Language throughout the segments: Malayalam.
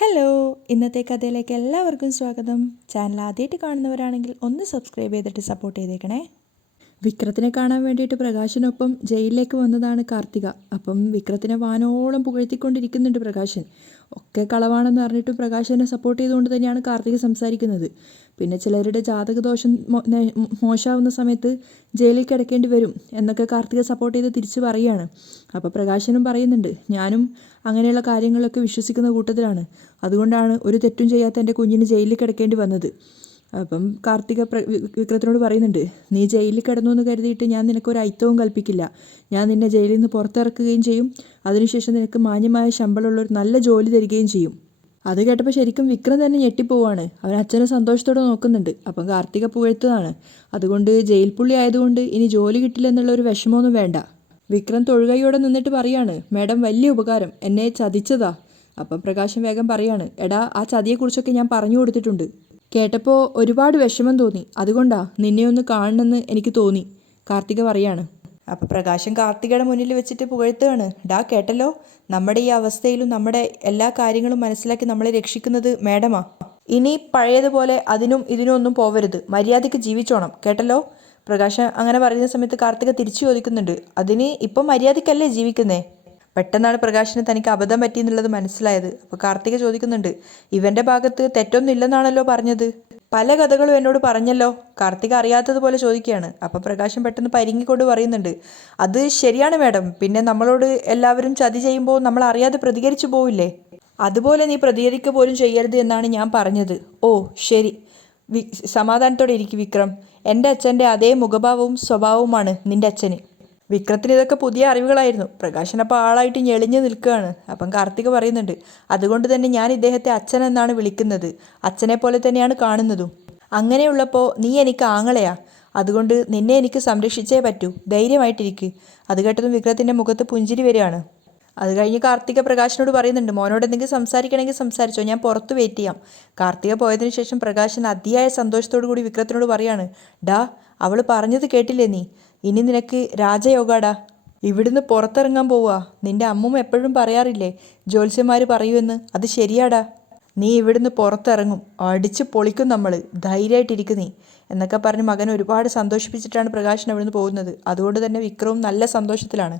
ഹലോ ഇന്നത്തെ കഥയിലേക്ക് എല്ലാവർക്കും സ്വാഗതം. ചാനൽ ആദ്യമായിട്ട് കാണുന്നവരാണെങ്കിൽ ഒന്ന് സബ്സ്ക്രൈബ് ചെയ്തിട്ട് സപ്പോർട്ട് ചെയ്തേക്കണേ. വിക്രത്തിനെ കാണാൻ വേണ്ടിയിട്ട് പ്രകാശിനൊപ്പം ജയിലിലേക്ക് വന്നതാണ് കാർത്തിക. അപ്പം വിക്രത്തിനെ വാനോളം പുകഴ്ത്തിക്കൊണ്ടിരിക്കുന്നുണ്ട് പ്രകാശൻ. ഒക്കെ കളവാണെന്ന് പറഞ്ഞിട്ടും പ്രകാശനെ സപ്പോർട്ട് ചെയ്തുകൊണ്ട് തന്നെയാണ് കാർത്തിക സംസാരിക്കുന്നത്. പിന്നെ ചിലരുടെ ജാതകദോഷം മോശമാവുന്ന സമയത്ത് ജയിലിൽ കിടക്കേണ്ടി വരും എന്നൊക്കെ കാർത്തിക സപ്പോർട്ട് ചെയ്ത് തിരിച്ചു പറയുകയാണ്. അപ്പോൾ പ്രകാശനും പറയുന്നുണ്ട് ഞാനും അങ്ങനെയുള്ള കാര്യങ്ങളിലൊക്കെ വിശ്വസിക്കുന്ന കൂട്ടത്തിലാണ്. അതുകൊണ്ടാണ് ഒരു തെറ്റും ചെയ്യാത്ത എന്റെ കുഞ്ഞിന് ജയിലിൽ കിടക്കേണ്ടി വന്നത്. അപ്പം കാർത്തിക വിക്രത്തിനോട് പറയുന്നുണ്ട് നീ ജയിലിൽ കിടന്നു എന്ന് കരുതിയിട്ട് ഞാൻ നിനക്കൊരു അയിത്തവും കൽപ്പിക്കില്ല. ഞാൻ നിന്നെ ജയിലിൽ നിന്ന് പുറത്തിറക്കുകയും ചെയ്യും. അതിനുശേഷം നിനക്ക് മാന്യമായ ശമ്പളമുള്ള ഒരു നല്ല ജോലി തരികയും ചെയ്യും. അത് കേട്ടപ്പോൾ ശരിക്കും വിക്രം തന്നെ ഞെട്ടിപ്പോവാണ്. അവൻ അച്ഛനെ സന്തോഷത്തോടെ നോക്കുന്നുണ്ട്. അപ്പം കാർത്തിക പുകഴ്ത്തതാണ് അതുകൊണ്ട് ജയിൽ പുള്ളി ആയതുകൊണ്ട് ഇനി ജോലി കിട്ടില്ല എന്നുള്ള ഒരു വിഷമമൊന്നും വേണ്ട. വിക്രം തൊഴുകയോടെ നിന്നിട്ട് പറയാണ് മേഡം വലിയ ഉപകാരം. എന്നെ ചതിച്ചതാ. അപ്പം പ്രകാശം വേഗം പറയാണ് എടാ ആ ചതിയെക്കുറിച്ചൊക്കെ ഞാൻ പറഞ്ഞു കൊടുത്തിട്ടുണ്ട്. കേട്ടപ്പോൾ ഒരുപാട് വിഷമം തോന്നി. അതുകൊണ്ടാ നിന്നെ ഒന്ന് കാണണമെന്ന് എനിക്ക് തോന്നി. കാർത്തിക പറയാണ്. അപ്പം പ്രകാശം കാർത്തികയുടെ മുന്നിൽ വെച്ചിട്ട് പുകഴ്ത്തുകയാണ്. ഡാ കേട്ടല്ലോ? നമ്മുടെ ഈ അവസ്ഥയിലും നമ്മുടെ എല്ലാ കാര്യങ്ങളും മനസ്സിലാക്കി നമ്മളെ രക്ഷിക്കുന്നത് മേഡമാ. ഇനി പഴയതുപോലെ അതിനും ഇതിനും ഒന്നും പോവരുത്. മര്യാദയ്ക്ക് ജീവിച്ചോണം. കേട്ടല്ലോ? പ്രകാശം അങ്ങനെ പറയുന്ന സമയത്ത് കാർത്തിക തിരിച്ചു ചോദിക്കുന്നുണ്ട്. അതിന് ഇപ്പം മര്യാദയ്ക്കല്ലേ ജീവിക്കുന്നേ? പെട്ടെന്നാണ് പ്രകാശിന് തനിക്ക് അബദ്ധം പറ്റിയെന്നുള്ളത് മനസ്സിലായത്. അപ്പോൾ കാർത്തിക ചോദിക്കുന്നുണ്ട് ഇവന്റെ ഭാഗത്ത് തെറ്റൊന്നും ഇല്ലെന്നാണല്ലോ പറഞ്ഞത്? പല കഥകളും എന്നോട് പറഞ്ഞല്ലോ. കാർത്തിക അറിയാത്തതുപോലെ ചോദിക്കുകയാണ്. അപ്പോൾ പ്രകാശം പെട്ടെന്ന് പരിങ്ങിക്കൊണ്ട് പറയുന്നുണ്ട് അത് ശരിയാണ് മാഡം. പിന്നെ നമ്മളോട് എല്ലാവരും ചതി ചെയ്യുമ്പോൾ നമ്മൾ അറിയാതെ പ്രതികരിച്ചു പോവില്ലേ? അതുപോലെ നീ പ്രതികരിക്കുക പോലും ചെയ്യരുത് എന്നാണ് ഞാൻ പറഞ്ഞത്. ഓ ശരി. വി സമാധാനത്തോടെ ഇരിക്കും വിക്രം. എന്റെ അച്ഛന്റെ അതേ മുഖഭാവവും സ്വഭാവവുമാണ് നിന്റെ അച്ഛന്. വിക്രത്തിന് ഇതൊക്കെ പുതിയ അറിവുകളായിരുന്നു. പ്രകാശൻ അപ്പോൾ ആളായിട്ട് ഞെളിഞ്ഞു നിൽക്കുകയാണ്. അപ്പം കാർത്തിക് പറയുന്നുണ്ട് അതുകൊണ്ട് തന്നെ ഞാൻ ഇദ്ദേഹത്തെ അച്ഛൻ എന്നാണ് വിളിക്കുന്നത്. അച്ഛനെ പോലെ തന്നെയാണ് കാണുന്നതും. അങ്ങനെയുള്ളപ്പോൾ നീ എനിക്ക് ആങ്ങളെയാ. അതുകൊണ്ട് നിന്നെ എനിക്ക് സംരക്ഷിച്ചേ പറ്റൂ. ധൈര്യമായിട്ടിരിക്ക്. അത് കേട്ടതും വിക്രത്തിന്റെ മുഖത്ത് പുഞ്ചിരി വരികയാണ്. അത് കഴിഞ്ഞ് കാർത്തിക പ്രകാശനോട് പറയുന്നുണ്ട് മോനോട് എന്തെങ്കിലും സംസാരിക്കണമെങ്കിൽ സംസാരിച്ചോ. ഞാൻ പുറത്ത് വെയിറ്റ് ചെയ്യാം. കാർത്തിക പോയതിന് ശേഷം പ്രകാശൻ അതിയായ സന്തോഷത്തോടു കൂടി വിക്രത്തിനോട് പറയാണ് ഡാ അവൾ പറഞ്ഞത് കേട്ടില്ലേ നീ? ഇനി നിനക്ക് രാജയോഗാടാ. ഇവിടുന്ന് പുറത്തിറങ്ങാൻ പോവാ. നിന്റെ അമ്മും എപ്പോഴും പറയാറില്ലേ ജ്യോത്സ്യന്മാർ പറയുമെന്ന്. അത് ശരിയാടാ. നീ ഇവിടുന്ന് പുറത്തിറങ്ങും. അടിച്ച് പൊളിക്കും നമ്മൾ ധൈര്യമായിട്ടിരിക്കും നീ. എന്നൊക്കെ പറഞ്ഞ് മകൻ ഒരുപാട് സന്തോഷിപ്പിച്ചിട്ടാണ് പ്രകാശൻ അവിടുന്ന് പോകുന്നത്. അതുകൊണ്ട് തന്നെ വിക്രവും നല്ല സന്തോഷത്തിലാണ്.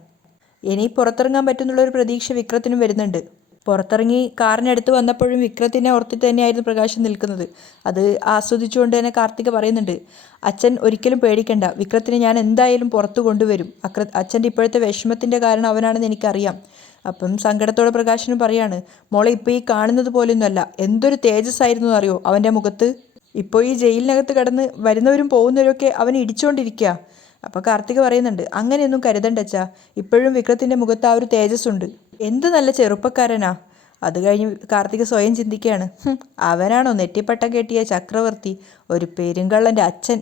ഇനി പുറത്തിറങ്ങാൻ പറ്റുന്നുള്ളൊരു പ്രതീക്ഷ വിക്രത്തിനും വരുന്നുണ്ട്. പുറത്തിറങ്ങി കാറിനടുത്ത് വന്നപ്പോഴും വിക്രത്തിനെ ഓർത്തിട്ട് തന്നെയായിരുന്നു പ്രകാശം നിൽക്കുന്നത്. അത് ആസ്വദിച്ചുകൊണ്ട് തന്നെ കാർത്തിക പറയുന്നുണ്ട് അച്ഛൻ ഒരിക്കലും പേടിക്കണ്ട. വിക്രത്തിനെ ഞാൻ എന്തായാലും പുറത്തു കൊണ്ടുവരും. അക്ര അച്ഛന്റെ ഇപ്പോഴത്തെ വിഷമത്തിന്റെ കാരണം അവനാണെന്ന് എനിക്കറിയാം. അപ്പം സങ്കടത്തോടെ പ്രകാശനും പറയാണ് മോളെ ഇപ്പോൾ ഈ കാണുന്നത് പോലെയൊന്നുമല്ല. എന്തൊരു തേജസ്സായിരുന്നു അറിയോ അവന്റെ മുഖത്ത്? ഇപ്പോൾ ഈ ജയിലിനകത്ത് കടന്ന് വരുന്നവരും പോകുന്നവരൊക്കെ അവൻ ഇടിച്ചുകൊണ്ടിരിക്കുക അപ്പോൾ കാർത്തിക പറയുന്നുണ്ട് അങ്ങനെയൊന്നും കരുതണ്ടച്ചാ ഇപ്പോഴും വിക്രത്തിന്റെ മുഖത്ത് ആ ഒരു തേജസ്സുണ്ട്. എന്ത് നല്ല ചെറുപ്പക്കാരനാ. അത് കഴിഞ്ഞ് കാർത്തിക സ്വയം ചിന്തിക്കുകയാണ് "ഹും, അവനാണോ നെറ്റിപ്പട്ടം കെട്ടിയ ചക്രവർത്തി ഒരു പെരുങ്കള്ളന്റെ അച്ഛൻ?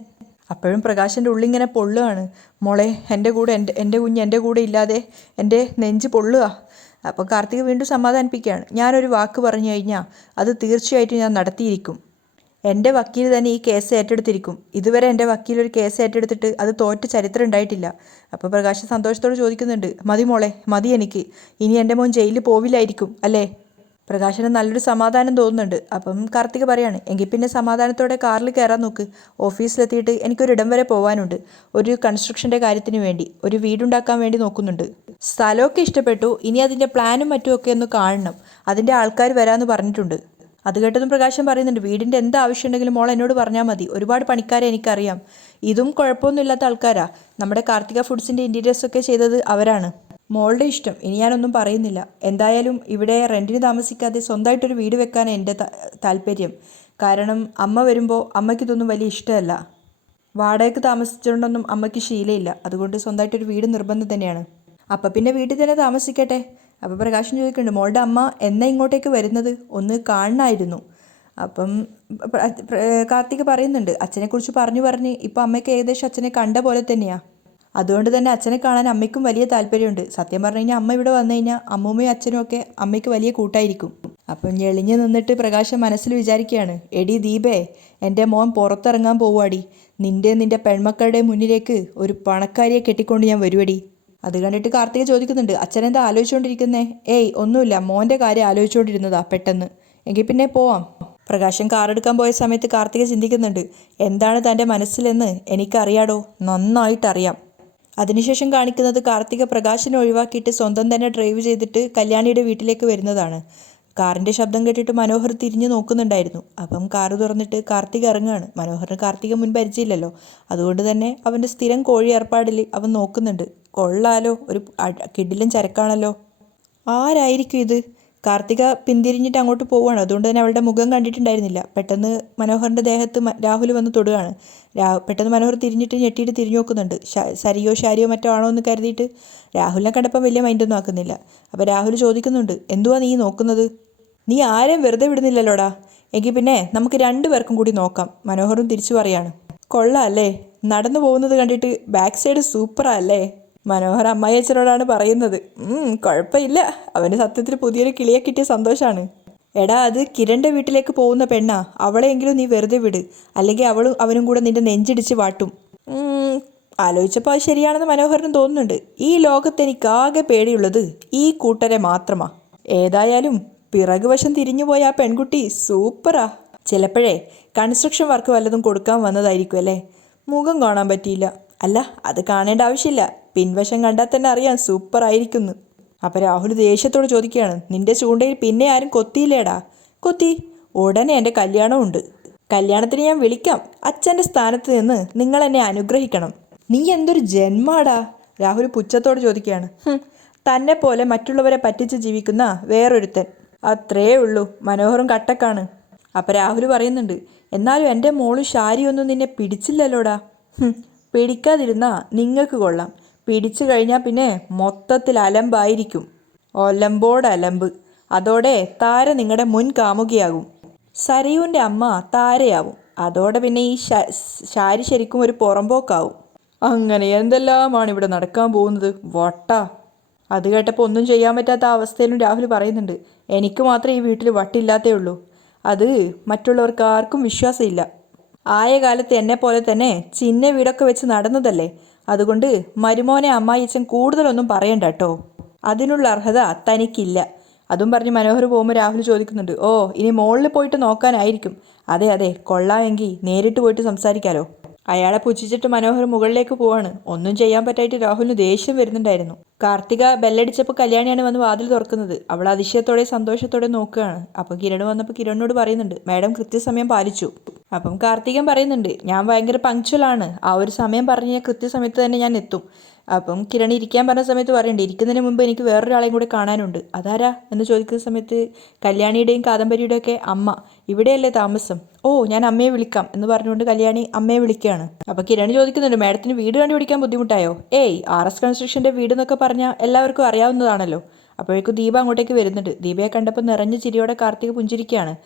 അപ്പോഴും പ്രകാശന്റെ ഉള്ളിങ്ങനെ പൊള്ളുകയാണ്. മോളെ എന്റെ കൂടെ എന്റെ എന്റെ കുഞ്ഞ് എന്റെ കൂടെ ഇല്ലാതെ എന്റെ നെഞ്ച് പൊള്ളുക. അപ്പോൾ കാർത്തിക വീണ്ടും സമാധാനിപ്പിക്കുകയാണ്. ഞാനൊരു വാക്ക് പറഞ്ഞു കഴിഞ്ഞാൽ അത് തീർച്ചയായിട്ടും ഞാൻ നടത്തിയിരിക്കും. എന്റെ വക്കീൽ തന്നെ ഈ കേസ് ഏറ്റെടുത്തിരിക്കും. ഇതുവരെ എന്റെ വക്കീൽ ഒരു കേസ് ഏറ്റെടുത്തിട്ട് അത് തോറ്റ ചരിത്രം ഉണ്ടായിട്ടില്ല. അപ്പോൾ പ്രകാശ് സന്തോഷത്തോട് ചോദിക്കുന്നുണ്ട് മതി മോളെ മതി എനിക്ക്. ഇനി എന്റെ മോൻ ജയിലിൽ പോവില്ലായിരിക്കും അല്ലേ? പ്രകാശന് നല്ലൊരു സമാധാനം തോന്നുന്നുണ്ട്. അപ്പം കാർത്തിക് പറയാണ് എങ്കിൽ പിന്നെ സമാധാനത്തോടെ കാറിൽ കയറാൻ നോക്ക്. ഓഫീസിലെത്തിയിട്ട് എനിക്കൊരു ഇടം വരെ പോകാനുണ്ട് ഒരു കൺസ്ട്രക്ഷന്റെ കാര്യത്തിന് വേണ്ടി ഒരു വീടുണ്ടാക്കാൻ വേണ്ടി നോക്കുന്നുണ്ട്. സ്ഥലമൊക്കെ ഇഷ്ടപ്പെട്ടു. ഇനി അതിന്റെ പ്ലാനും മറ്റുമൊക്കെ ഒന്ന് കാണണം. അതിന്റെ ആൾക്കാർ വരാമെന്ന് പറഞ്ഞിട്ടുണ്ട്. അത് കേട്ടതും പ്രകാശം പറയുന്നുണ്ട് വീടിന്റെ എന്ത് ആവശ്യമുണ്ടെങ്കിലും മോൾ എന്നോട് പറഞ്ഞാൽ മതി. ഒരുപാട് പണിക്കാരെ എനിക്കറിയാം. ഇതും കുഴപ്പമൊന്നുമില്ലാത്ത ആൾക്കാരാ. നമ്മുടെ കാർത്തിക ഫുഡ്സിന്റെ ഇന്റീരിയേഴ്സ് ഒക്കെ ചെയ്തത് അവരാണ്. മോളുടെ ഇഷ്ടം. ഇനി ഞാനൊന്നും പറയുന്നില്ല. എന്തായാലും ഇവിടെ റെന്റിന് താമസിക്കാതെ സ്വന്തമായിട്ടൊരു വീട് വെക്കാൻ എന്റെ താല്പര്യം. കാരണം അമ്മ വരുമ്പോൾ അമ്മയ്ക്ക് ഇതൊന്നും വലിയ ഇഷ്ടമല്ല. വാടകയ്ക്ക് താമസിച്ചുകൊണ്ടൊന്നും അമ്മയ്ക്ക് ശീലയില്ല. അതുകൊണ്ട് സ്വന്തമായിട്ടൊരു വീട് നിർബന്ധം തന്നെയാണ്. അപ്പം പിന്നെ വീട്ടിൽ തന്നെ താമസിക്കട്ടെ? അപ്പം പ്രകാശൻ ചോദിക്കുന്നുണ്ട് മോളുടെ അമ്മ എന്നാ ഇങ്ങോട്ടേക്ക് വരുന്നത്? ഒന്ന് കാണണമായിരുന്നു അപ്പം പ്ര- പറയുന്നുണ്ട് അച്ഛനെക്കുറിച്ച് പറഞ്ഞു പറഞ്ഞ് ഇപ്പം അമ്മയ്ക്ക് ഏകദേശം അച്ഛനെ കണ്ട പോലെ തന്നെയാണ് അതുകൊണ്ട് തന്നെ അച്ഛനെ കാണാൻ അമ്മയ്ക്കും വലിയ താല്പര്യമുണ്ട്. സത്യം പറഞ്ഞു കഴിഞ്ഞാൽ അമ്മ ഇവിടെ വന്നു കഴിഞ്ഞാൽ അമ്മൂമ്മയും അച്ഛനും ഒക്കെ അമ്മയ്ക്ക് വലിയ കൂട്ടായിരിക്കും. അപ്പം ഞെളിഞ്ഞ് നിന്നിട്ട് പ്രകാശം മനസ്സിൽ വിചാരിക്കുകയാണ് എടി ദീപേ എന്റെ മോൻ പുറത്തിറങ്ങാൻ പോവാടി നിന്റെ നിന്റെ പെൺമക്കളുടെ മുന്നിലേക്ക് ഒരു പണക്കാരിയെ കെട്ടിക്കൊണ്ട് ഞാൻ വരുവടി. അത് കണ്ടിട്ട് കാർത്തിക ചോദിക്കുന്നുണ്ട് അച്ഛൻ എന്താ ആലോചിച്ചുകൊണ്ടിരിക്കുന്നേ ഏയ് ഒന്നുമില്ല മോന്റെ കാര്യം ആലോചിച്ചുകൊണ്ടിരുന്നതാ പെട്ടെന്ന്. എങ്കിൽ പിന്നെ പോവാം. പ്രകാശൻ കാറെടുക്കാൻ പോയ സമയത്ത് കാർത്തിക ചിന്തിക്കുന്നുണ്ട് എന്താണ് തന്റെ മനസ്സിലെന്ന് എനിക്കറിയാടോ നന്നായിട്ടറിയാം. അതിനുശേഷം കാണിക്കുന്നത് കാർത്തിക പ്രകാശിനെ ഒഴിവാക്കിയിട്ട് സ്വന്തം തന്നെ ഡ്രൈവ് ചെയ്തിട്ട് കല്യാണിയുടെ വീട്ടിലേക്ക് വരുന്നതാണ്. കാറിന്റെ ശബ്ദം കേട്ടിട്ട് മനോഹർ തിരിഞ്ഞു നോക്കുന്നുണ്ടായിരുന്നു. അപ്പം കാറ് തുറന്നിട്ട് കാർത്തിക് ഇറങ്ങുകയാണ്. മനോഹറിന് കാർത്തിക മുൻ പരിചയമില്ലല്ലോ. അതുകൊണ്ട് തന്നെ അവന്റെ സ്ഥിരം കോഴി ഏർപ്പാടിൽ അവൻ നോക്കുന്നുണ്ട്. കൊള്ളാലോ ഒരു കിഡിലും ചരക്കാണല്ലോ. ആരായിരിക്കും ഇത്? കാർത്തിക പിന്തിരിഞ്ഞിട്ട് അങ്ങോട്ട് പോവുകയാണ്. അതുകൊണ്ട് തന്നെ അവളുടെ മുഖം കണ്ടിട്ടുണ്ടായിരുന്നില്ല. പെട്ടെന്ന് മനോഹറിന്റെ ദേഹത്ത് രാഹുൽ വന്ന് തൊടുകയാണ്. രാ പെട്ടെന്ന് മനോഹർ തിരിഞ്ഞിട്ട് ഞെട്ടിയിട്ട് തിരിഞ്ഞു നോക്കുന്നുണ്ട്. സരിയോ ശാരിയോ മറ്റോ ആണോ എന്ന് കരുതിയിട്ട് രാഹുലിനെ കണ്ടപ്പോൾ വലിയ മൈൻഡൊന്നും ആക്കുന്നില്ല. അപ്പോൾ രാഹുൽ ചോദിക്കുന്നുണ്ട് എന്തുവാ നീ നോക്കുന്നത്? നീ ആരെയും വെറുതെ വിടുന്നില്ലല്ലോടാ. എങ്കിൽ പിന്നെ നമുക്ക് രണ്ടു പേർക്കും കൂടി നോക്കാം. മനോഹറും തിരിച്ചു പറയാണ്. കൊള്ളാല്ലേ. നടന്നു പോകുന്നത് കണ്ടിട്ട് ബാക്ക് സൈഡ് സൂപ്പറാ അല്ലേ മനോഹർ അമ്മായിയച്ചനോടാണ് പറയുന്നത്. കുഴപ്പമില്ല. അവന് സത്യത്തിൽ പുതിയൊരു കിളിയെ കിട്ടിയ സന്തോഷമാണ് എടാ അത് കിരണിന്റെ വീട്ടിലേക്ക് പോകുന്ന പെണ്ണാ. അവളെയെങ്കിലും നീ വെറുതെ വിട്. അല്ലെങ്കിൽ അവളും അവനും കൂടെ നിന്റെ നെഞ്ചിടിച്ച് വാട്ടും. ആലോചിച്ചപ്പോൾ അത് ശരിയാണെന്ന് മനോഹരനും തോന്നുന്നുണ്ട്. ഈ ലോകത്ത് എനിക്കാകെ പേടിയുള്ളത് ഈ കൂട്ടരെ മാത്രമാ. ഏതായാലും പിറകുവശം തിരിഞ്ഞുപോയ ആ പെൺകുട്ടി സൂപ്പറാ. ചിലപ്പോഴേ കൺസ്ട്രക്ഷൻ വർക്ക് വല്ലതും കൊടുക്കാൻ വന്നതായിരിക്കും അല്ലേ? മുഖം കാണാൻ പറ്റിയില്ല. അല്ല അത് കാണേണ്ട ആവശ്യമില്ല. പിൻവശം കണ്ടാൽ തന്നെ അറിയാം സൂപ്പർ ആയിരിക്കുന്നു അപ്പം രാഹുൽ ദേഷ്യത്തോട് ചോദിക്കുകയാണ് നിന്റെ ചൂണ്ടയിൽ പിന്നെ ആരും കൊത്തിയില്ലേടാ? കൊത്തി. ഉടനെ എന്റെ കല്യാണമുണ്ട് കല്യാണത്തിന് ഞാൻ വിളിക്കാം. അച്ഛന്റെ സ്ഥാനത്ത് നിന്ന് നിങ്ങൾ എന്നെ അനുഗ്രഹിക്കണം. നീ എന്തൊരു ജന്മാടാ? രാഹുൽ പുച്ഛത്തോട് ചോദിക്കുകയാണ്. തന്നെ പോലെ മറ്റുള്ളവരെ പറ്റിച്ച് ജീവിക്കുന്ന വേറൊരുത്തൻ. അത്രേ ഉള്ളൂ. മനോഹരം കട്ടക്കാണ്. അപ്പം രാഹുൽ പറയുന്നുണ്ട് എന്നാലും എന്റെ മോൾ ഷാരിയൊന്നും നിന്നെ പിടിച്ചില്ലല്ലോടാ. പിടിക്കാതിരുന്നാ നിങ്ങൾക്ക് കൊള്ളാം. പിടിച്ചു കഴിഞ്ഞാൽ പിന്നെ മൊത്തത്തിൽ അലമ്പായിരിക്കും. ഒലമ്പോട് അലമ്പ്. അതോടെ താര നിങ്ങളുടെ മുൻ കാമുകിയാകും. സരയുവിന്റെ അമ്മ താരയാവും. അതോടെ പിന്നെ ഈ ശാരി ശരിക്കും ഒരു പുറമ്പോക്കാവും. അങ്ങനെ എന്തെല്ലാമാണ് ഇവിടെ നടക്കാൻ പോകുന്നത്? വട്ടാ. അത് കേട്ടപ്പോൾ ഒന്നും ചെയ്യാൻ പറ്റാത്ത അവസ്ഥയിലും രാഹുൽ പറയുന്നുണ്ട് എനിക്ക് മാത്രമേ ഈ വീട്ടിൽ വട്ടില്ലാത്തേ ഉള്ളൂ. അത് മറ്റുള്ളവർക്ക് ആർക്കും വിശ്വാസമില്ല. ആയ കാലത്ത് എന്നെ പോലെ തന്നെ ചിന്ന വീടൊക്കെ വെച്ച് നടന്നതല്ലേ? അതുകൊണ്ട് മരുമോനെ അമ്മായിച്ചൻ കൂടുതലൊന്നും പറയണ്ട കേട്ടോ. അതിനുള്ള അർഹത തനിക്കില്ല. അതും പറഞ്ഞ് മനോഹർ പോകുമ്പോൾ രാഹുൽ ചോദിക്കുന്നുണ്ട് ഓ ഇനി മുകളിൽ പോയിട്ട് നോക്കാനായിരിക്കും. അതെ അതെ കൊള്ളാമെങ്കിൽ നേരിട്ട് പോയിട്ട് സംസാരിക്കാലോ. അയാളെ പുച്ഛിച്ചിട്ട് മനോഹർ മുകളിലേക്ക് പോവാണ്. ഒന്നും ചെയ്യാൻ പറ്റായിട്ട് രാഹുലിന് ദേഷ്യം വരുന്നുണ്ടായിരുന്നു. കാർത്തിക ബെല്ലടിച്ചപ്പോൾ കല്യാണിയാണ് വന്ന് വാതിൽ തുറക്കുന്നത്. അവൾ അതിശയത്തോടെ സന്തോഷത്തോടെ നോക്കുകയാണ്. അപ്പം കിരൺ വന്നപ്പോൾ കിരണിനോട് പറയുന്നുണ്ട് മാഡം കൃത്യസമയം പാലിച്ചു. അപ്പം കാർത്തികൻ പറയുന്നുണ്ട് ഞാൻ ഭയങ്കര പങ്ക്ച്വലാണ് ആ ഒരു സമയം പറഞ്ഞ് കൃത്യസമയത്ത് തന്നെ ഞാൻ എത്തും. അപ്പം കിരൺ ഇരിക്കാൻ പറഞ്ഞ സമയത്ത് പറയുന്നുണ്ട് ഇരിക്കുന്നതിന് മുമ്പ് എനിക്ക് വേറൊരാളെയും കൂടെ കാണാനുണ്ട്. അതാരാ? എന്ന് ചോദിക്കുന്ന സമയത്ത് കല്യാണിയുടെയും കാദംബരിയുടെയൊക്കെ അമ്മ ഇവിടെയല്ലേ താമസം? ഓ ഞാൻ അമ്മയെ വിളിക്കാം എന്ന് പറഞ്ഞുകൊണ്ട് കല്യാണി അമ്മയെ വിളിക്കുകയാണ്. അപ്പോൾ കിരൺ ചോദിക്കുന്നുണ്ട് മാഡത്തിന് വീട് കണ്ടുപിടിക്കാൻ ബുദ്ധിമുട്ടായോ? ഏയ് ആർ എസ് കൺസ്ട്രക്ഷന്റെ വീട് എന്നൊക്കെ പറഞ്ഞാൽ എല്ലാവർക്കും അറിയാവുന്നതാണല്ലോ. അപ്പോഴേക്കും ദീപ അങ്ങോട്ടേക്ക് വരുന്നുണ്ട്. ദീപയെ കണ്ടപ്പോൾ നിറഞ്ഞ ചിരിയോടെ കാർത്തിക പുഞ്ചിരിക്കുകയാണ്.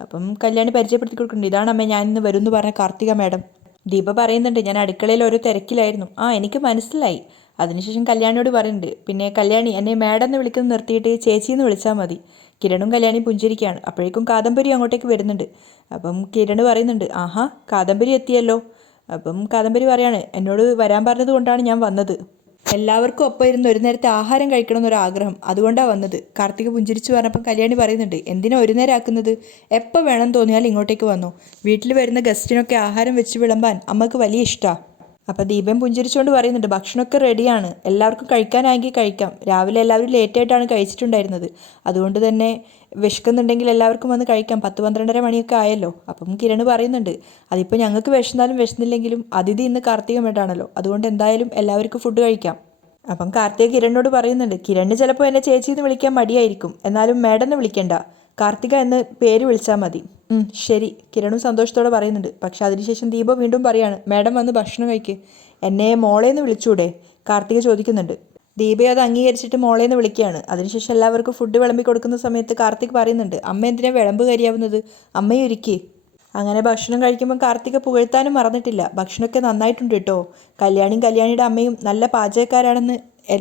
അപ്പം കല്യാണി പരിചയപ്പെടുത്തി കൊടുക്കുന്നുണ്ട് ഇതാണ് അമ്മ ഞാൻ ഇന്ന് വരും എന്ന് പറഞ്ഞ കാർത്തിക മാഡം. ദീപ പറയുന്നുണ്ട് ഞാൻ അടുക്കളയിൽ ഓരോ തിരക്കിലായിരുന്നു. ആ എനിക്ക് മനസ്സിലായി. അതിനുശേഷം കല്യാണിയോട് പറയുന്നുണ്ട് പിന്നെ കല്യാണി എന്നെ മാഡം എന്ന് വിളിക്കുന്നത് നിർത്തിയിട്ട് ചേച്ചി എന്ന് വിളിച്ചാൽ മതി. കിരണും കല്യാണി പുഞ്ചിരിക്കുകയാണ്. അപ്പോഴേക്കും കാദംബരി അങ്ങോട്ടേക്ക് വരുന്നുണ്ട്. അപ്പം കിരണ് പറയുന്നുണ്ട് ആഹാ കാദംബരി എത്തിയല്ലോ. അപ്പം കാദംബരി പറയാണ് എന്നോട് വരാൻ പറഞ്ഞത് കൊണ്ടാണ് ഞാൻ വന്നത്. എല്ലാവർക്കും ഒപ്പം ഇരുന്ന് ഒരു നേരത്തെ ആഹാരം കഴിക്കണമെന്നൊരു ആഗ്രഹം. അതുകൊണ്ടാണ് വന്നത്. കാർത്തിക പുഞ്ചിരിച്ചു പറഞ്ഞപ്പം കല്യാണി പറയുന്നുണ്ട് എന്തിനാ ഒരു നേരം ആക്കുന്നത്? എപ്പോൾ വേണം തോന്നിയാൽ ഇങ്ങോട്ടേക്ക് വന്നു. വീട്ടിൽ വരുന്ന ഗസ്റ്റിനൊക്കെ ആഹാരം വെച്ച് വിളമ്പാൻ അമ്മയ്ക്ക് വലിയ ഇഷ്ടമാണ് അപ്പോൾ ദീപൻ പുഞ്ചിരിച്ചുകൊണ്ട് പറയുന്നുണ്ട് ഭക്ഷണമൊക്കെ റെഡിയാണ് എല്ലാവർക്കും കഴിക്കാനായെങ്കിൽ കഴിക്കാം. രാവിലെ എല്ലാവരും ലേറ്റായിട്ടാണ് കഴിച്ചിട്ടുണ്ടായിരുന്നത്. അതുകൊണ്ട് തന്നെ വിശക്കുന്നുണ്ടെങ്കിൽ എല്ലാവർക്കും വന്ന് കഴിക്കാം. പത്ത് പന്ത്രണ്ടര മണിയൊക്കെ ആയല്ലോ. അപ്പം കിരൺ പറയുന്നുണ്ട് അതിപ്പോൾ ഞങ്ങൾക്ക് വിശന്നാലും വിശന്നില്ലെങ്കിലും അതിഥി ഇന്ന് കാർത്തിക മേട്ടാണല്ലോ അതുകൊണ്ട് എന്തായാലും എല്ലാവർക്കും ഫുഡ് കഴിക്കാം. അപ്പം കാർത്തിക കിരണിനോട് പറയുന്നുണ്ട് കിരണ് ചിലപ്പോൾ എന്നെ ചേച്ചി എന്ന് വിളിക്കാൻ മടിയായിരിക്കും. എന്നാലും മേഡം എന്ന് വിളിക്കേണ്ട. കാർത്തിക എന്ന് പേര് വിളിച്ചാൽ മതി. ശരി. കിരണും സന്തോഷത്തോടെ പറയുന്നുണ്ട്. പക്ഷെ അതിനുശേഷം ദീപ വീണ്ടും പറയാണ് മാഡം വന്ന് ഭക്ഷണം കഴിക്ക്. എന്നെ മോളേന്ന് വിളിച്ചൂടെ? കാർത്തിക ചോദിക്കുന്നുണ്ട്. ദീപയെ അത് അംഗീകരിച്ചിട്ട് മോളേന്ന് വിളിക്കുകയാണ്. അതിനുശേഷം എല്ലാവർക്കും ഫുഡ് വിളമ്പി കൊടുക്കുന്ന സമയത്ത് കാർത്തിക് പറയുന്നുണ്ട് അമ്മ എന്തിനാ വിളമ്പ് കരിയാവുന്നത്? അമ്മയെ അങ്ങനെ ഭക്ഷണം കഴിക്കുമ്പോൾ കാർത്തിക പുകഴ്ത്താനും മറന്നിട്ടില്ല. ഭക്ഷണമൊക്കെ നന്നായിട്ടുണ്ട് കേട്ടോ. കല്യാണിയും കല്യാണിയുടെ അമ്മയും നല്ല പാചകക്കാരാണെന്ന്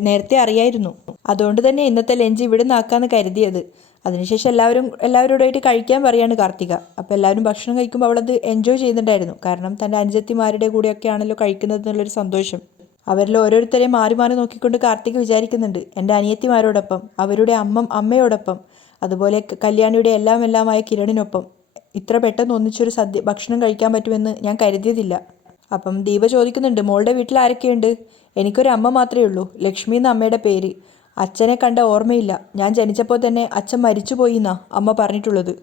നേരത്തെ അറിയായിരുന്നു. അതുകൊണ്ട് തന്നെ ഇന്നത്തെ ലഞ്ച് ഇവിടെ നിന്നാക്കാന്ന് കരുതിയത്. അതിനുശേഷം എല്ലാവരും എല്ലാവരോടായിട്ട് കഴിക്കാൻ പറയാണ് കാർത്തിക. അപ്പോൾ എല്ലാവരും ഭക്ഷണം കഴിക്കുമ്പോൾ അവളത് എൻജോയ് ചെയ്യുന്നുണ്ടായിരുന്നു. കാരണം തന്റെ അനുജത്തിമാരുടെ കൂടെയൊക്കെ ആണല്ലോ കഴിക്കുന്നത് എന്നുള്ളൊരു സന്തോഷം. അവരിൽ ഓരോരുത്തരെയും മാറി മാറി നോക്കിക്കൊണ്ട് കാർത്തിക വിചാരിക്കുന്നുണ്ട്. എന്റെ അനിയത്തിമാരോടൊപ്പം അവരുടെ അമ്മ അമ്മയോടൊപ്പം അതുപോലെ കല്യാണിയുടെ എല്ലാം എല്ലാമായ കിരണിനൊപ്പം ഇത്ര പെട്ടെന്ന് ഒന്നിച്ചൊരു സദ്യ ഭക്ഷണം കഴിക്കാൻ പറ്റുമെന്ന് ഞാൻ കരുതിയതില്ല. അപ്പം ദീപ ചോദിക്കുന്നുണ്ട് മോളുടെ വീട്ടിൽ ആരൊക്കെയുണ്ട്? എനിക്കൊരു അമ്മ മാത്രമേ ഉള്ളൂ ലക്ഷ്മി എന്ന അമ്മയുടെ പേര്. അച്ഛനെ കണ്ട ഓർമ്മയില്ല. ഞാൻ ജനിച്ചപ്പോൾ തന്നെ അച്ഛൻ മരിച്ചുപോയി എന്നാ അമ്മ പറഞ്ഞിട്ടുള്ളത്.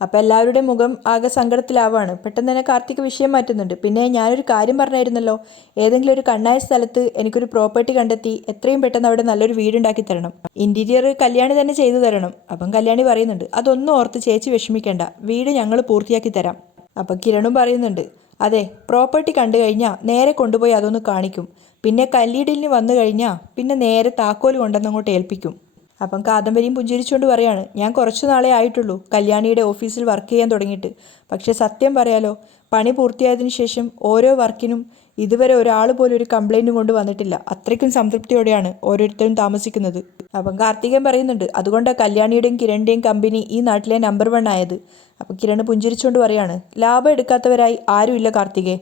അപ്പം എല്ലാവരുടെയും മുഖം ആകെ സങ്കടത്തിലാവാണ്. പെട്ടെന്ന് തന്നെ കാർത്തിക് വിഷയം മാറ്റുന്നുണ്ട്. പിന്നെ ഞാനൊരു കാര്യം പറഞ്ഞായിരുന്നല്ലോ. ഏതെങ്കിലും ഒരു കണ്ണായ സ്ഥലത്ത് എനിക്കൊരു പ്രോപ്പർട്ടി കണ്ടെത്തി എത്രയും പെട്ടെന്ന് അവിടെ നല്ലൊരു വീടുണ്ടാക്കി തരണം. ഇന്റീരിയർ കല്യാണി തന്നെ ചെയ്തു തരണം. അപ്പം കല്യാണി പറയുന്നുണ്ട് അതൊന്നും ഓർത്ത് ചേച്ചി വിഷമിക്കേണ്ട. വീട് ഞങ്ങൾ പൂർത്തിയാക്കി തരാം. അപ്പം കിരണും പറയുന്നുണ്ട് അതെ പ്രോപ്പർട്ടി കണ്ടു കഴിഞ്ഞാൽ നേരെ കൊണ്ടുപോയി അതൊന്ന് കാണിക്കും. പിന്നെ കല്ലിടലിന് വന്നു കഴിഞ്ഞാൽ പിന്നെ നേരെ താക്കോൽ കൊണ്ടെന്ന് അങ്ങോട്ട് ഏൽപ്പിക്കും. അപ്പം കാദംബരിയും പുഞ്ചിരിച്ചുകൊണ്ട് പറയാണ് ഞാൻ കുറച്ചു നാളേ ആയിട്ടുള്ളൂ കല്യാണിയുടെ ഓഫീസിൽ വർക്ക് ചെയ്യാൻ തുടങ്ങിയിട്ട്. പക്ഷേ സത്യം പറയാലോ പണി പൂർത്തിയായതിനു ശേഷം ഓരോ വർക്കിനും ഇതുവരെ ഒരാൾ പോലും ഒരു കംപ്ലൈന്റും കൊണ്ട് വന്നിട്ടില്ല. അത്രയ്ക്കും സംതൃപ്തിയോടെയാണ് ഓരോരുത്തരും താമസിക്കുന്നത്. അപ്പം കാർത്തികൻ പറയുന്നുണ്ട് അതുകൊണ്ടാണ് കല്യാണിയുടെയും കിരണിന്റെയും കമ്പനി ഈ നാട്ടിലെ നമ്പർ വൺ ആയത്. അപ്പം കിരണ് പുഞ്ചിരിച്ചുകൊണ്ട് പറയാണ് ലാഭം എടുക്കാത്തവരായി ആരുമില്ല കാർത്തികേ.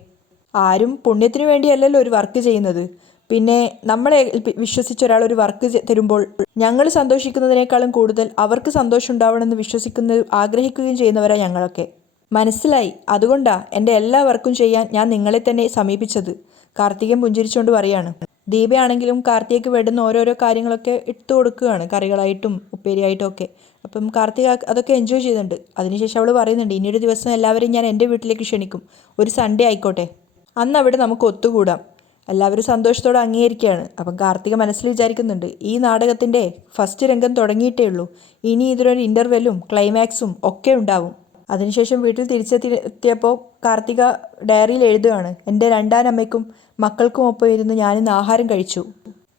ആരും പുണ്യത്തിന് വേണ്ടിയല്ലല്ലോ ഒരു വർക്ക് ചെയ്യുന്നത്. പിന്നെ നമ്മളെ വിശ്വസിച്ച ഒരാൾ ഒരു വർക്ക് തരുമ്പോൾ ഞങ്ങൾ സന്തോഷിക്കുന്നതിനേക്കാളും കൂടുതൽ അവർക്ക് സന്തോഷം ഉണ്ടാവണമെന്ന് വിശ്വസിക്കുന്ന ആഗ്രഹിക്കുകയും ചെയ്യുന്നവരാണ് ഞങ്ങളൊക്കെ. മനസ്സിലായി? അതുകൊണ്ടാ എന്റെ എല്ലാ വർക്കും ചെയ്യാൻ ഞാൻ നിങ്ങളെ തന്നെ സമീപിച്ചത്. കാർത്തികൻ പുഞ്ചിരിച്ചുകൊണ്ട് പറയാണ്. ദീപയാണെങ്കിലും കാർത്തികയ്ക്ക് വേണ്ടുന്ന ഓരോരോ കാര്യങ്ങളൊക്കെ ഇട്ട് കൊടുക്കുകയാണ്. കറികളായിട്ടും ഉപ്പേരിയായിട്ടും ഒക്കെ. അപ്പം കാർത്തിക അതൊക്കെ എൻജോയ് ചെയ്യുന്നുണ്ട്. അതിനുശേഷം അവൾ പറയുന്നുണ്ട് ഇനിയൊരു ദിവസം എല്ലാവരെയും ഞാൻ എന്റെ വീട്ടിലേക്ക് ക്ഷണിക്കും. ഒരു സൺഡേ ആയിക്കോട്ടെ. അന്ന് അവിടെ നമുക്ക് ഒത്തുകൂടാം. എല്ലാവരും സന്തോഷത്തോടെ അംഗീകരിക്കുകയാണ്. അപ്പം കാർത്തിക മനസ്സിൽ വിചാരിക്കുന്നുണ്ട് ഈ നാടകത്തിന്റെ ഫസ്റ്റ് രംഗം തുടങ്ങിയിട്ടേ ഉള്ളൂ. ഇനി ഇതിനൊരു ഇന്റർവെല്ലും ക്ലൈമാക്സും ഒക്കെ ഉണ്ടാവും. അതിനുശേഷം വീട്ടിൽ തിരിച്ചെത്തി എത്തിയപ്പോൾ കാർത്തിക ഡയറിയിൽ എഴുതുകയാണ് എന്റെ രണ്ടാനമ്മയ്ക്കും മക്കൾക്കും ഒപ്പം ഇരുന്ന് ഞാനിന്ന് ആഹാരം കഴിച്ചു.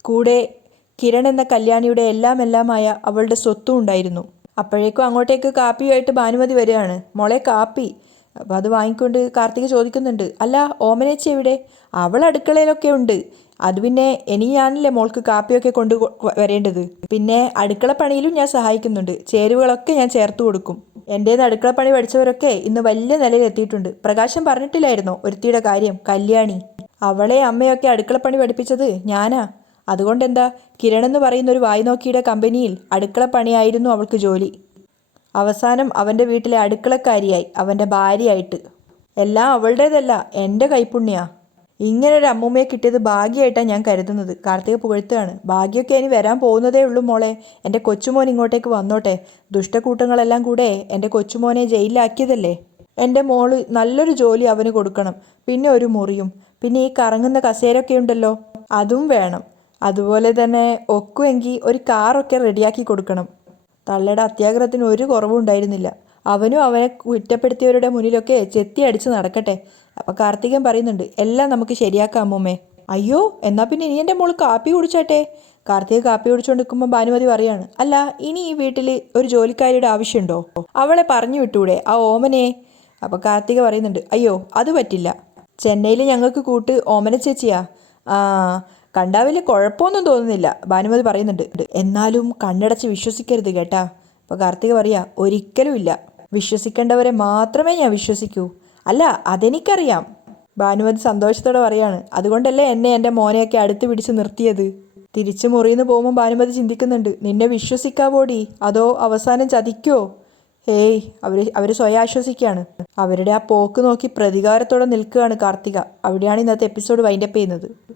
കൂടെ കിരൺ എന്ന കല്യാണിയുടെ എല്ലാം എല്ലാമായ അവളുടെ സ്വത്തും ഉണ്ടായിരുന്നു. അപ്പോഴേക്കും അങ്ങോട്ടേക്ക് കാപ്പിയുമായിട്ട് ഭാനുമതി വരികയാണ്. മോളെ കാപ്പി അപ്പോൾ അത് വാങ്ങിക്കൊണ്ട് കാർത്തിക ചോദിക്കുന്നുണ്ട് അല്ല ഓമനേച്ചി എവിടെ? അവൾ അടുക്കളയിലൊക്കെ ഉണ്ട്. അത് പിന്നെ ഇനി ഞാനല്ലേ മോൾക്ക് കാപ്പിയൊക്കെ കൊണ്ടു വരേണ്ടത്? പിന്നെ അടുക്കള പണിയിലും ഞാൻ സഹായിക്കുന്നുണ്ട്. ചേരുവകളൊക്കെ ഞാൻ ചേർത്ത് കൊടുക്കും. എന്റെ അടുക്കള പണി പഠിച്ചവരൊക്കെ ഇന്ന് വലിയ നിലയിൽ എത്തിയിട്ടുണ്ട്. പ്രകാശം പറഞ്ഞിട്ടില്ലായിരുന്നോ ഒരുത്തിയുടെ കാര്യം? കല്യാണി. അവളെ അമ്മയൊക്കെ അടുക്കള പണി പഠിപ്പിച്ചത് ഞാനാ. അതുകൊണ്ടെന്താ? കിരൺ എന്ന് പറയുന്ന ഒരു വായ്നോക്കിയുടെ കമ്പനിയിൽ അടുക്കള പണിയായിരുന്നു അവൾക്ക് ജോലി. അവസാനം അവന്റെ വീട്ടിലെ അടുക്കളക്കാരിയായി അവന്റെ ഭാര്യയായിട്ട്. എല്ലാം അവളുടേതല്ല എന്റെ കൈപ്പുണ്യാ ഇങ്ങനൊരു അമ്മൂമ്മയെ കിട്ടിയത് ഭാഗ്യമായിട്ടാണ് ഞാൻ കരുതുന്നത്. കാർത്തിക പുകഴ്ത്തുകയാണ്. ഭാഗ്യമൊക്കെ ഇനി വരാൻ പോകുന്നതേ ഉള്ളൂ മോളെ. എന്റെ കൊച്ചുമോൻ ഇങ്ങോട്ടേക്ക് വന്നോട്ടെ. ദുഷ്ടക്കൂട്ടങ്ങളെല്ലാം കൂടെ എന്റെ കൊച്ചുമോനെ ജയിലിലാക്കിയതല്ലേ? എന്റെ മോൾ നല്ലൊരു ജോലി അവന് കൊടുക്കണം. പിന്നെ ഒരു മുറിയും. പിന്നെ ഈ കറങ്ങുന്ന കസേരൊക്കെ ഉണ്ടല്ലോ. അതും വേണം. അതുപോലെ തന്നെ ഒക്കുമെങ്കിൽ ഒരു കാറൊക്കെ റെഡിയാക്കി കൊടുക്കണം. തള്ളയുടെ അത്യാഗ്രഹത്തിന് ഒരു കുറവും ഉണ്ടായിരുന്നില്ല. അവനും അവനെ കുറ്റപ്പെടുത്തിയവരുടെ മുന്നിലൊക്കെ ചെത്തി അടിച്ച് നടക്കട്ടെ. അപ്പം കാർത്തികൻ പറയുന്നുണ്ട് എല്ലാം നമുക്ക് ശരിയാക്കാം അമ്മൂമ്മേ. അയ്യോ എന്നാൽ പിന്നെ ഇനി എന്റെ മോൾ കാപ്പി കുടിച്ചാട്ടെ? കാർത്തിക കാപ്പി കുടിച്ചുകൊണ്ട് നിൽക്കുമ്പോൾ ഭാനുമതി പറയാണ് അല്ല ഇനി ഈ വീട്ടിൽ ഒരു ജോലിക്കാരിയുടെ ആവശ്യമുണ്ടോ? അവളെ പറഞ്ഞു വിട്ടൂടെ ആ ഓമനെ. അപ്പോൾ കാർത്തിക പറയുന്നുണ്ട് അയ്യോ അത് പറ്റില്ല. ചെന്നൈയിൽ ഞങ്ങൾക്ക് കൂട്ട് ഓമന ചേച്ചിയാ. ആ കണ്ടാ വലിയ കുഴപ്പമൊന്നും തോന്നുന്നില്ല. ഭാനുമതി പറയുന്നുണ്ട്. എന്നാലും കണ്ണടച്ച് വിശ്വസിക്കരുത് കേട്ടാ. അപ്പോൾ കാർത്തിക പറയാ ഒരിക്കലും ഇല്ല. വിശ്വസിക്കേണ്ടവരെ മാത്രമേ ഞാൻ വിശ്വസിക്കൂ. അല്ല അതെനിക്കറിയാം. ഭാനുമതി സന്തോഷത്തോടെ പറയാണ് അതുകൊണ്ടല്ലേ എന്നെ എന്റെ മോനെയൊക്കെ അടുത്ത് പിടിച്ച് നിർത്തിയത്? തിരിച്ചു മുറിയുന്നു പോകുമ്പോൾ ഭാനുമതി ചിന്തിക്കുന്നുണ്ട് നിന്നെ വിശ്വസിക്കാവോടി? അതോ അവസാനം ചതിക്കോ? ഹേയ് അവർ അവർ സ്വയം ആശ്വസിക്കുകയാണ്. അവരുടെ ആ പോക്ക് നോക്കി പ്രതികാരത്തോടെ നിൽക്കുകയാണ് കാർത്തിക. അവിടെയാണ് ഇന്നത്തെ എപ്പിസോഡ് വൈൻഡപ്പ് ചെയ്യുന്നത്.